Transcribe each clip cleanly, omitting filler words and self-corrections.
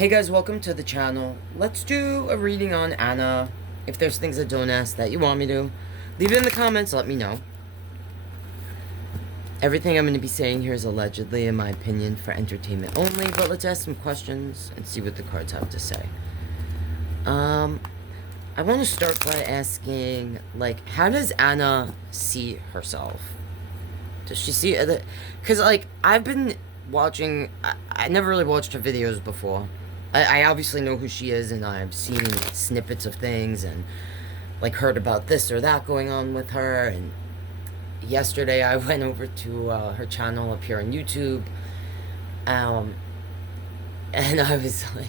Hey guys, welcome to the channel. Let's do a reading on Anna. If there's things I don't ask that you want me to, leave it in the comments, let me know. Everything I'm going to be saying here is allegedly, in my opinion, for entertainment only, but let's ask some questions and see what the cards have to say. I want to start by asking, like, how does Anna see herself? Does she see it? Because, like, I've been watching, I never really watched her videos before. I obviously know who she is, and I've seen snippets of things, and, like, heard about this or that going on with her, and yesterday I went over to her channel up here on YouTube, and I was like,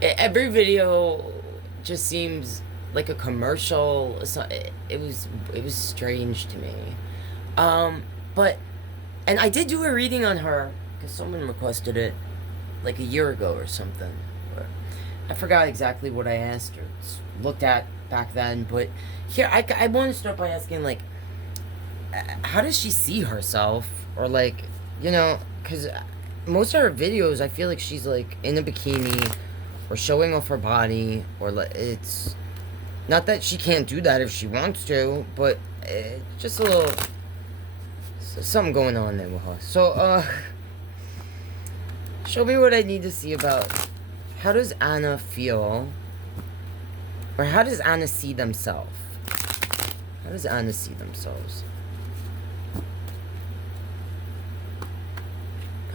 every video just seems like a commercial. It was strange to me. But, and I did do a reading on her, because someone requested it, like a year ago or something. I forgot exactly what I asked or looked at back then, but here, I want to start by asking, like, how does she see herself? Or, like, you know, because most of her videos, I feel like she's, like, in a bikini, or showing off her body, or, like, it's, not that she can't do that if she wants to, but just a little, something going on there with her. So, show me what I need to see about, how does Anna feel, or how does Anna see themselves? How does Anna see themselves?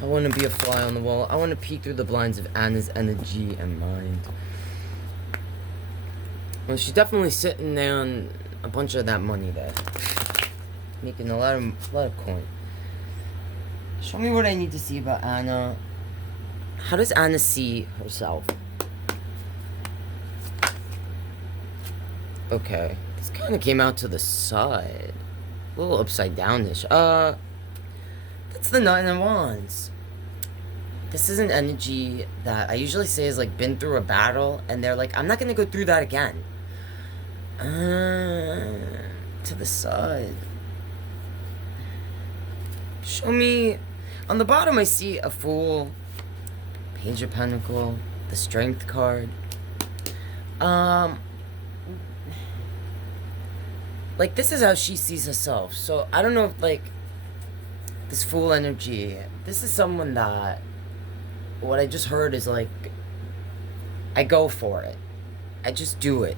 I want to be a fly on the wall. I want to peek through the blinds of Anna's energy and mind. Well, she's definitely sitting there on a bunch of that money there. Making a lot of coin. Show me what I need to see about Anna. How does Anna see herself? Okay. This kind of came out to the side. A little upside down-ish. That's the Nine of Wands. This is an energy that I usually say is like been through a battle, and they're like, I'm not going to go through that again. To the side. Show me. On the bottom, I see a Fool, Page of Pentacles, the Strength card. Like, this is how she sees herself. So, I don't know if, like, this Fool energy, this is someone that, what I just heard is, like, I go for it. I just do it.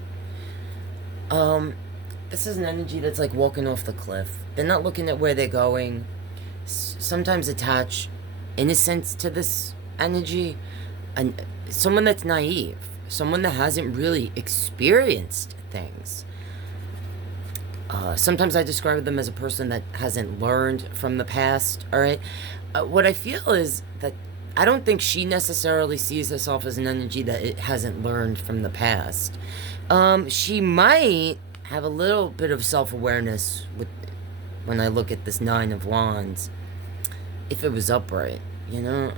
This is an energy that's, like, walking off the cliff. They're not looking at where they're going. Sometimes attach innocence to this energy, and someone that's naive, someone that hasn't really experienced things. Sometimes I describe them as a person that hasn't learned from the past. All right, what I feel is that I don't think she necessarily sees herself as an energy that it hasn't learned from the past. She might have a little bit of self-awareness with when I look at this Nine of Wands, if it was upright, you know?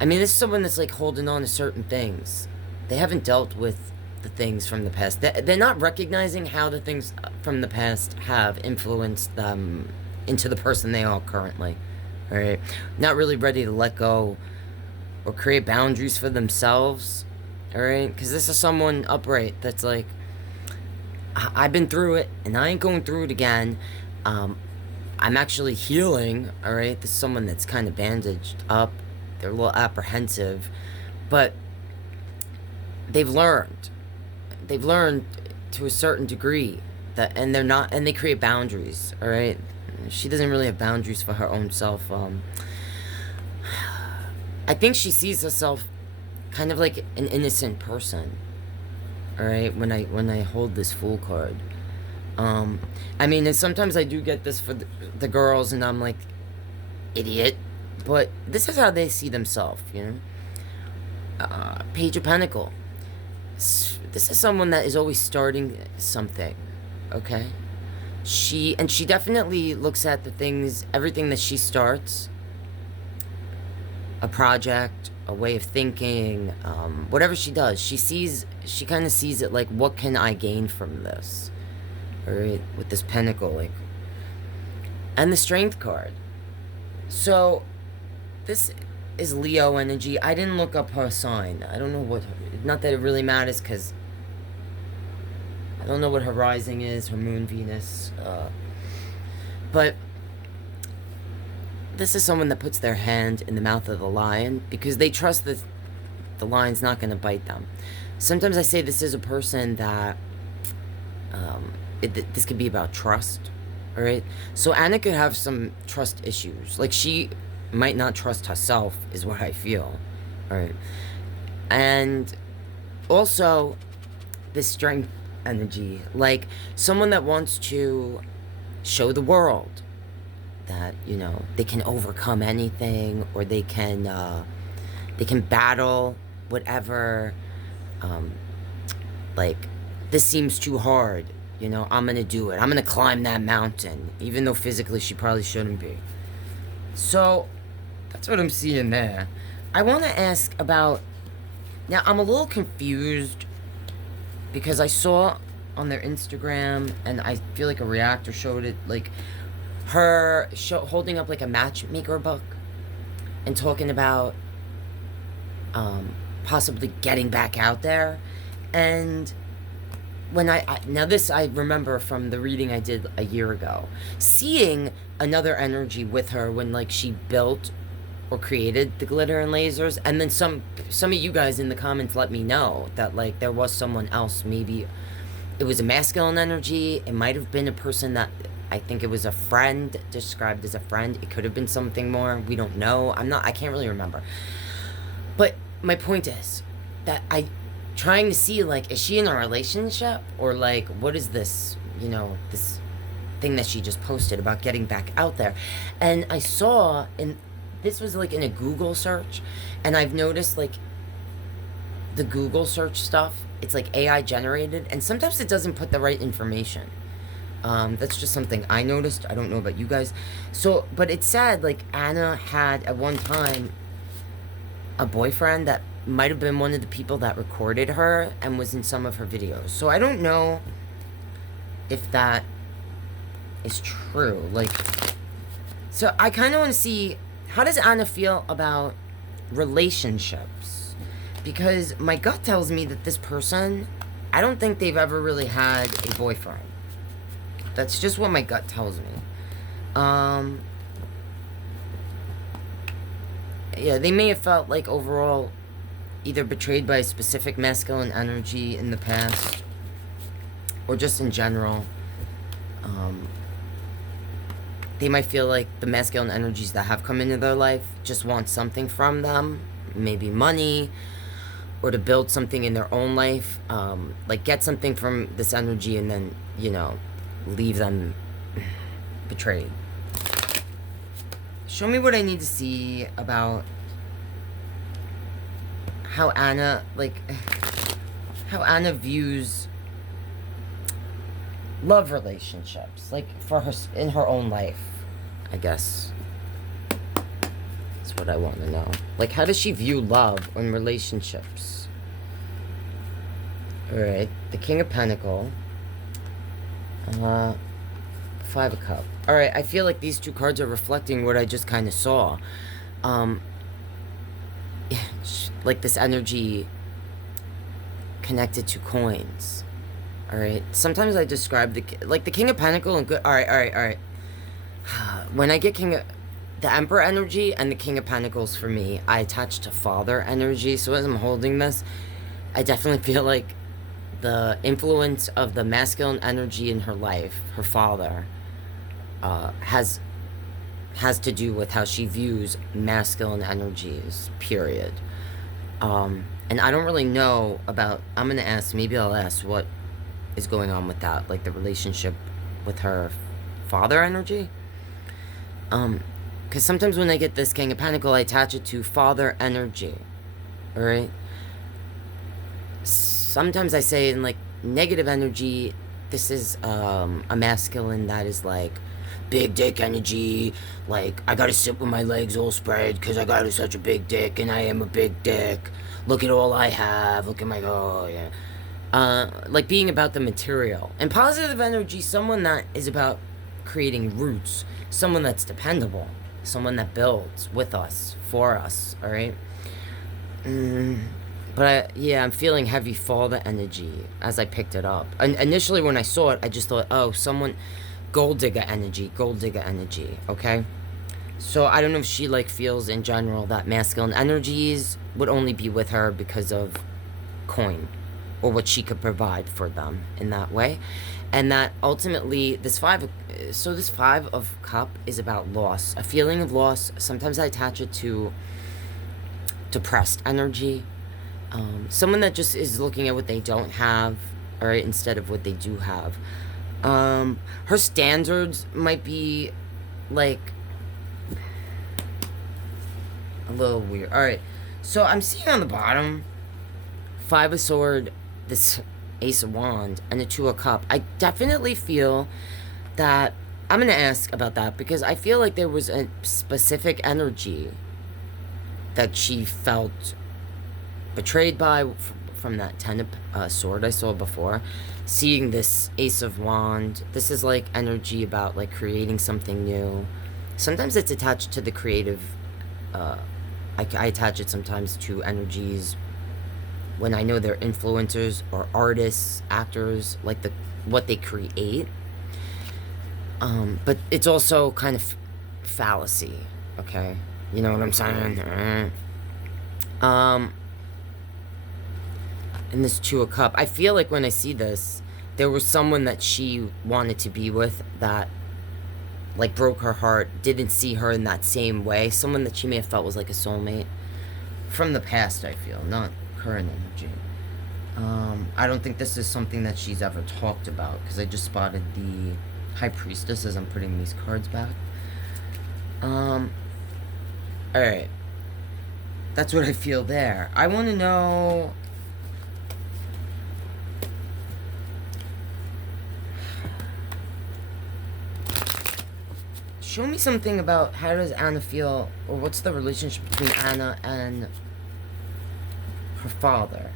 I mean, this is someone that's, like, holding on to certain things. They haven't dealt with the things from the past. They're not recognizing how the things from the past have influenced them into the person they are currently, all right? Not really ready to let go or create boundaries for themselves, all right? Because this is someone upright that's like, I've been through it, and I ain't going through it again. I'm actually healing, alright? This is someone that's kind of bandaged up. They're a little apprehensive. But they've learned. They've learned to a certain degree. And they're not, and they create boundaries, alright? She doesn't really have boundaries for her own self. I think she sees herself kind of like an innocent person. Alright? When I hold this Fool card. I mean, and sometimes I do get this for the girls, and I'm like, idiot. But this is how they see themselves, you know? Page of Pentacles. This is someone that is always starting something, okay? She definitely looks at the things, everything that she starts, a project, a way of thinking, whatever she does, she kind of sees it like, what can I gain from this? Alright, with this pentacle, like, and the Strength card. So, this is Leo energy. I didn't look up her sign. I don't know what... Not that it really matters, because I don't know what her rising is, her moon, Venus. But this is someone that puts their hand in the mouth of the lion because they trust that the lion's not going to bite them. Sometimes I say this is a person that... this could be about trust. Alright? So Anna could have some trust issues. Like, she might not trust herself, is what I feel. Alright? And also, this strength energy. Like, someone that wants to show the world that, you know, they can overcome anything, or they can battle whatever. Like, this seems too hard. You know, I'm gonna do it. I'm gonna climb that mountain. Even though physically she probably shouldn't be. So, that's what I'm seeing there. I want to ask about... Now, I'm a little confused because I saw on their Instagram, and I feel like a reactor showed it, like, her holding up, like, a matchmaker book and talking about possibly getting back out there. And... when now this I remember from the reading I did a year ago, seeing another energy with her when, like, she built or created the glitter and lasers, and then some of you guys in the comments let me know that, like, there was someone else. Maybe it was a masculine energy. It might have been a person that, I think it was a friend, described as a friend. It could have been something more. We don't know. I can't really remember. But my point is that trying to see, like, is she in a relationship, or, like, what is this, you know, this thing that she just posted about getting back out there. And I saw, and this was, like, in a Google search, and I've noticed, like, the Google search stuff, it's, like, AI generated, and sometimes it doesn't put the right information. That's just something I noticed. I don't know about you guys. So, but it said, like, Anna had, at one time, a boyfriend that might have been one of the people that recorded her and was in some of her videos. So I don't know if that is true. Like, so I kind of want to see, how does Anna feel about relationships? Because my gut tells me that this person, I don't think they've ever really had a boyfriend. That's just what my gut tells me. Yeah, they may have felt like overall either betrayed by a specific masculine energy in the past, or just in general. They might feel like the masculine energies that have come into their life just want something from them, maybe money, or to build something in their own life, like get something from this energy and then, you know, leave them betrayed. Show me what I need to see about how Anna, like, how Anna views love relationships, like, for her, in her own life, I guess. That's what I want to know. Like, how does she view love and relationships? Alright, the King of Pentacles. Five of Cups. Alright, I feel like these two cards are reflecting what I just kind of saw. Like this energy connected to coins. Alright, sometimes I describe the King of Pentacles and good. Alright. When I get the Emperor energy and the King of Pentacles for me, I attach to Father energy. So as I'm holding this, I definitely feel like the influence of the masculine energy in her life, her father, has to do with how she views masculine energies, period. And I don't really know about, I'm going to ask, maybe I'll ask what is going on with that, like the relationship with her father energy. Because sometimes when I get this King of Pentacles, I attach it to father energy, alright? Sometimes I say in, like, negative energy, this is a masculine that is, like, big dick energy, like, I gotta sit with my legs all spread because I got such a big dick and I am a big dick. Look at all I have. Look at my, oh, yeah. Like, being about the material. And positive energy, someone that is about creating roots. Someone that's dependable. someone that builds with us, for us, all right? But I'm feeling heavy father energy as I picked it up. And initially, when I saw it, I just thought, oh, someone, gold digger energy, okay? So I don't know if she like feels in general that masculine energies would only be with her because of coin or what she could provide for them in that way. And that ultimately this five of cup is about loss, a feeling of loss. Sometimes I attach it to depressed energy. Someone that just is looking at what they don't have, all right, instead of what they do have. Her standards might be like a little weird. All right, so I'm seeing on the bottom 5 of sword, this ace of wand, and the 2 of cup. I definitely feel that I'm gonna ask about that because I feel like there was a specific energy that she felt betrayed by from that 10 of sword I saw before. Seeing this ace of wand, this is like energy about like creating something new. Sometimes it's attached to the creative. I attach it sometimes to energies when I know they're influencers or artists, actors, like what they create. But it's also kind of fallacy, okay? You know what I'm saying? And this 2 of cup, I feel like when I see this, there was someone that she wanted to be with that like broke her heart, didn't see her in that same way. Someone that she may have felt was like a soulmate from the past, I feel, not current energy. I don't think this is something that she's ever talked about because I just spotted the High Priestess as I'm putting these cards back. Alright. That's what I feel there. I want to know... Show me something about how does Anna feel, or what's the relationship between Anna and her father.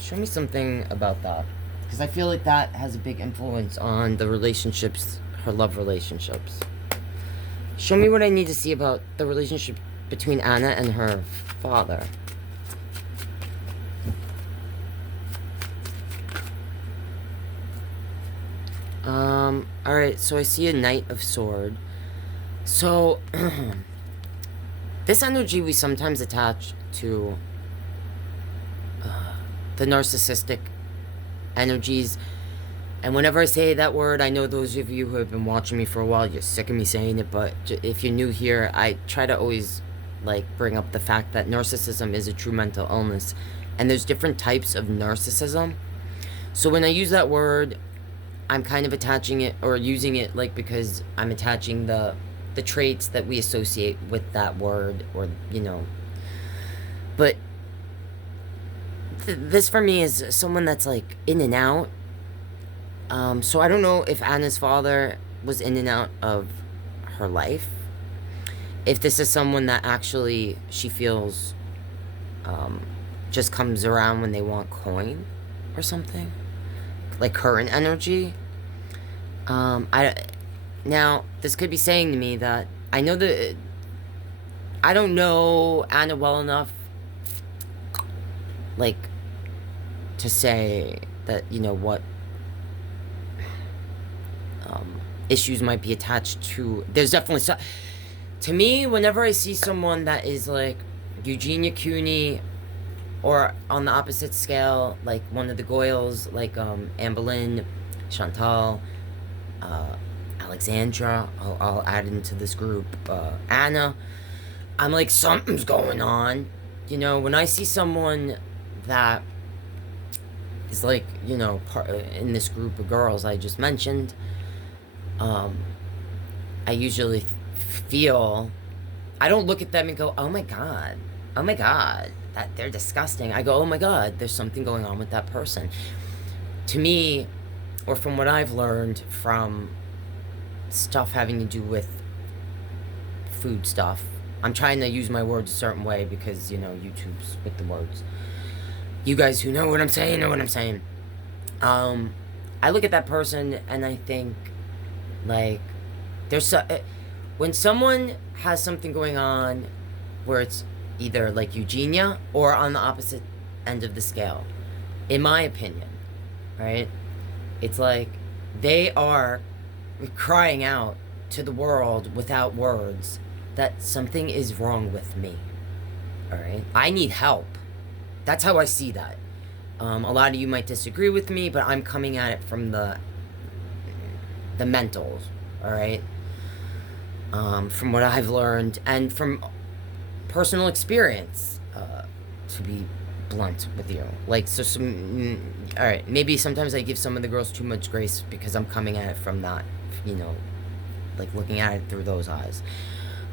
Show me something about that. Because I feel like that has a big influence on the relationships, her love relationships. Show me what I need to see about the relationship between Anna and her father. Alright, so I see a Knight of Sword. So, this energy we sometimes attach to the narcissistic energies. And whenever I say that word, I know those of you who have been watching me for a while, you're sick of me saying it, but if you're new here, I try to always, like, bring up the fact that narcissism is a true mental illness. And there's different types of narcissism. So when I use that word, I'm kind of attaching it, or using it, like, because I'm attaching the traits that we associate with that word, or, you know. But this for me is someone that's, like, in and out. So I don't know if Anna's father was in and out of her life. If this is someone that actually she feels just comes around when they want coin or something. Like current energy. Now, this could be saying to me that I know that I don't know Anna well enough, like, to say that, you know, what issues might be attached to. There's definitely so. To me, whenever I see someone that is like Eugenia Cooney, or on the opposite scale, like one of the Goyles, like Anne Boleyn, Chantal, Alexandra, I'll add into this group, Anna, I'm like, something's going on. You know, when I see someone that is like, you know, in this group of girls I just mentioned, I usually feel, I don't look at them and go, oh my god, that they're disgusting. I go, oh my god, there's something going on with that person. To me, or from what I've learned from stuff having to do with food stuff, I'm trying to use my words a certain way because, you know, YouTube's with the words. You guys who know what I'm saying know what I'm saying. I look at that person and I think, like, when someone has something going on where it's either like Eugenia or on the opposite end of the scale, in my opinion, right? It's like they are crying out to the world without words that something is wrong with me. All right, I need help. That's how I see that. A lot of you might disagree with me, but I'm coming at it from the mentals. All right, from what I've learned and from personal experience, to be blunt with you. Like, so all right, maybe sometimes I give some of the girls too much grace because I'm coming at it from that, you know, like looking at it through those eyes.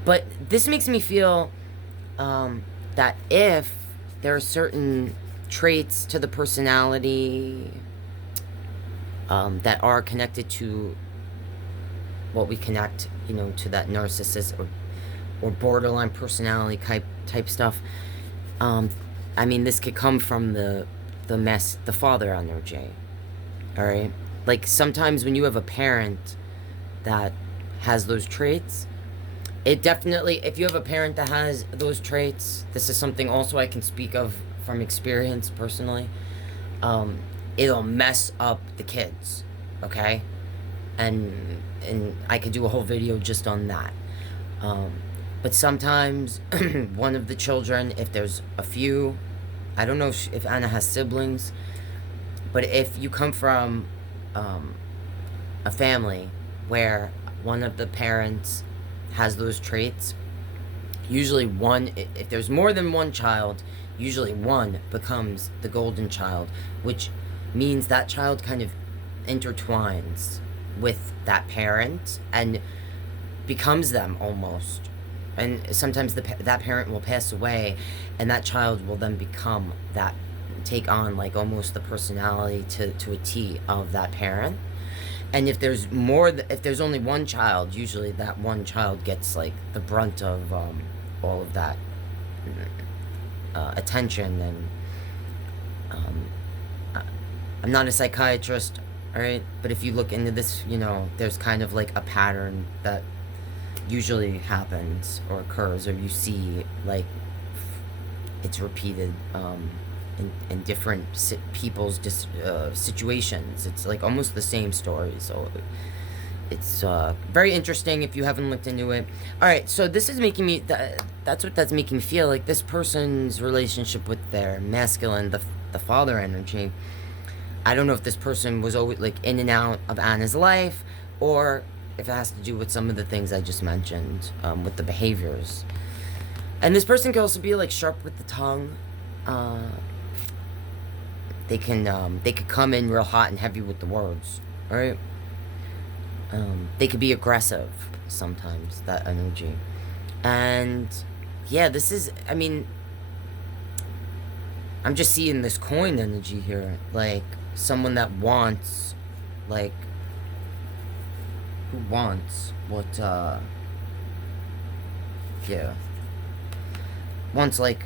But this makes me feel that if there are certain traits to the personality that are connected to what we connect, you know, to that narcissist or borderline personality type stuff. I mean, this could come from the father energy. All right, like sometimes when you have a parent that has those traits, it definitely, if you have a parent that has those traits, this is something also I can speak of from experience personally. It'll mess up the kids, okay? And I could do a whole video just on that. But sometimes one of the children, if there's a few, I don't know if Anna has siblings, but if you come from a family where one of the parents has those traits, usually one, if there's more than one child, usually one becomes the golden child, which means that child kind of intertwines with that parent and becomes them almost. And sometimes that parent will pass away and that child will then become that, take on like almost the personality to a T of that parent. And if there's if there's only one child, usually that one child gets like the brunt of all of that attention. And I'm not a psychiatrist, all right? But if you look into this, you know, there's kind of like a pattern that usually happens or occurs, or you see like it's repeated in different people's situations. It's like almost the same story, so it's very interesting if you haven't looked into it. All right, so this is making me that's making me feel like this person's relationship with their masculine, the father energy. I don't know if this person was always like in and out of Anna's life, or if it has to do with some of the things I just mentioned with the behaviors. And this person can also be like sharp with the tongue. They could come in real hot and heavy with the words, right? They could be aggressive sometimes, that energy. And yeah, this is, I mean, I'm just seeing this coin energy here, like someone that wants, like, who wants what, yeah, wants, like,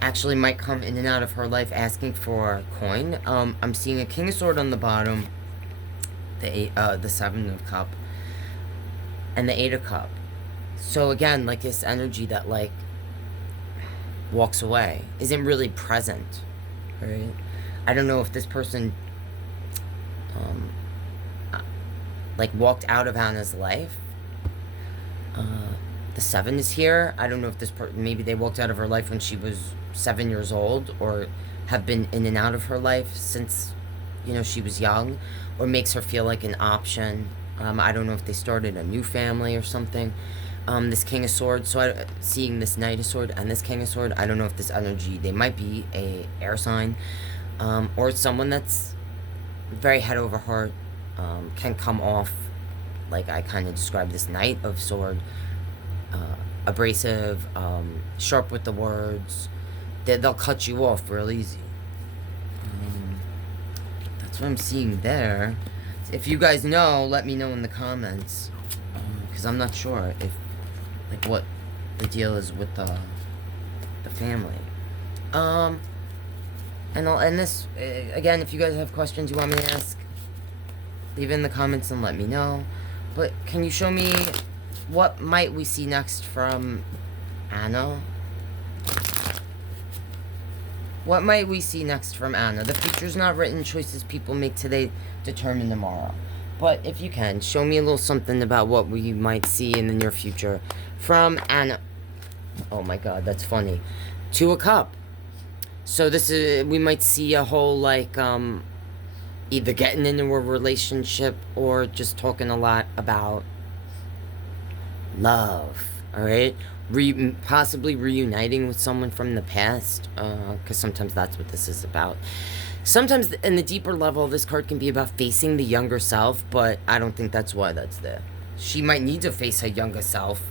actually might come in and out of her life asking for coin. I'm seeing a King of Swords on the bottom, the Seven of Cup, and the Eight of Cup. So again, like this energy that like walks away, isn't really present, right? I don't know if this person like walked out of Anna's life. The Seven is here. I don't know if this maybe they walked out of her life when she was 7 years old, or have been in and out of her life since, you know, she was young, or makes her feel like an option. I don't know if they started a new family or something. This King of Swords, so seeing this Knight of Swords and this King of Swords, I don't know if this energy, they might be a air sign, or someone that's very head over heart, can come off, like I kind of described this Knight of Swords, abrasive, sharp with the words. They'll cut you off real easy. That's what I'm seeing there. If you guys know, let me know in the comments, because I'm not sure if, like, what the deal is with the family. And I'll end this again. If you guys have questions you want me to ask, leave it in the comments and let me know. But can you show me what might we see next from Anna? What might we see next from Anna? The future's not written. Choices people make today determine tomorrow. But if you can, show me a little something about what we might see in the near future from Anna. Oh my god, that's funny. Two of Cup. So this is, we might see a whole, like, either getting into a relationship or just talking a lot about love, alright? Possibly reuniting with someone from the past, because sometimes that's what this is about. Sometimes in the deeper level, this card can be about facing the younger self, but I don't think that's why that's there. She might need to face her younger self.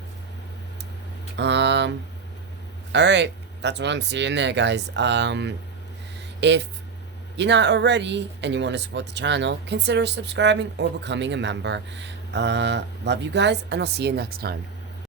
Alright, that's what I'm seeing there, guys. If you're not already and you want to support the channel, consider subscribing or becoming a member. Love you guys, and I'll see you next time.